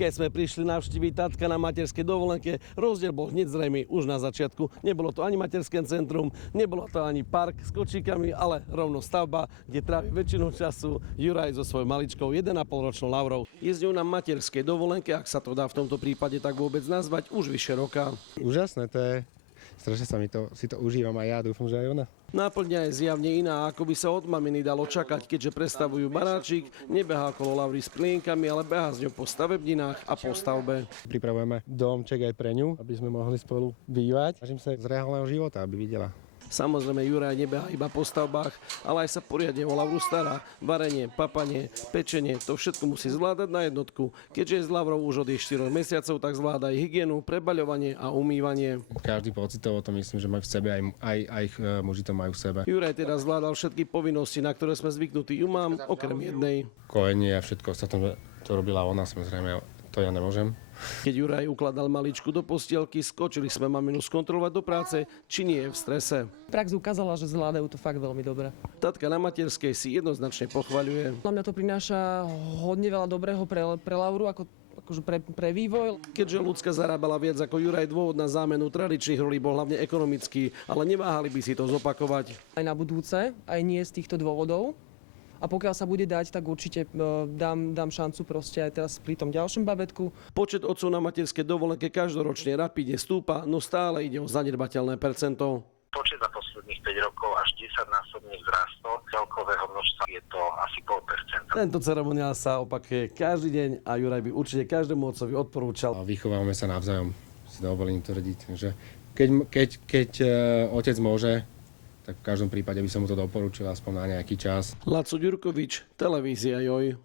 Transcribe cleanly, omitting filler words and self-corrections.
Keď sme prišli navštíviť tatka na materskej dovolenke, rozdiel bol hneď zrejmý už na začiatku. Nebolo to ani materské centrum, nebolo to ani park s kočíkami, ale rovno stavba, kde trávi väčšinu času Juraj so svojou maličkou 1,5-ročnou Laurou. Je s ňou na materskej dovolenke, ak sa to dá v tomto prípade tak vôbec nazvať, už vyše roka. Úžasné to je. Strašne si to užívam aj ja, dúfam, že aj ona. Náplňa je zjavne iná, ako by sa od maminy dalo čakať, keďže predstavujú baráčik, nebehá okolo Laury s plienkami, ale behá s ňou po stavebninách a po stavbe. Pripravujeme domček aj pre ňu, aby sme mohli spolu bývať. Snažím sa z reálneho života, aby videla. Samozrejme, Juraj nebehá iba po stavbách, ale aj sa poriadne o Lauru stará. Varenie, papanie, pečenie, to všetko musí zvládať na jednotku. Keďže je s Laurou už od jej 4 mesiacov, tak zvláda aj hygienu, prebaľovanie a umývanie. Každý pocitovo to myslím, že majú v sebe, aj muži to majú v sebe. Juraj teda zvládal všetky povinnosti, na ktoré sme zvyknutí u mám, okrem jednej. Kojenie a všetko ostatné to robila ona, samozrejme, to ja nemôžem. Keď Juraj ukladal maličku do postielky, skočili sme maminu skontrolovať do práce, či nie je v strese. Prax ukázala, že zvládajú to fakt veľmi dobre. Tatka na materskej si jednoznačne pochvaľuje. Na mňa to prináša hodne veľa dobrého pre Lauru, akože pre vývoj. Keďže ľudská zarábala viac ako Juraj, dôvod na zámenu tradičných rolí bol hlavne ekonomický, ale neváhali by si to zopakovať. Aj na budúce, aj nie z týchto dôvodov. A pokiaľ sa bude dať, tak určite dám šancu proste aj teraz pri tom ďalšom babetku. Počet otcov na materskej dovolenke každoročne rapidne stúpa, no stále ide o zanedbateľné percento. Počet za posledných 5 rokov až 10-násobne vzrástol. Celkového množstva je to asi 0,5%. Tento ceremoniál sa opakuje každý deň a Juraj by určite každému otcovi odporúčal. Vychovávame sa navzájom, si dovolím tvrdiť. Takže keď otec môže, tak v každom prípade by som mu to doporučil aspoň na nejaký čas. Laco Ďurkovič, televízia Joj.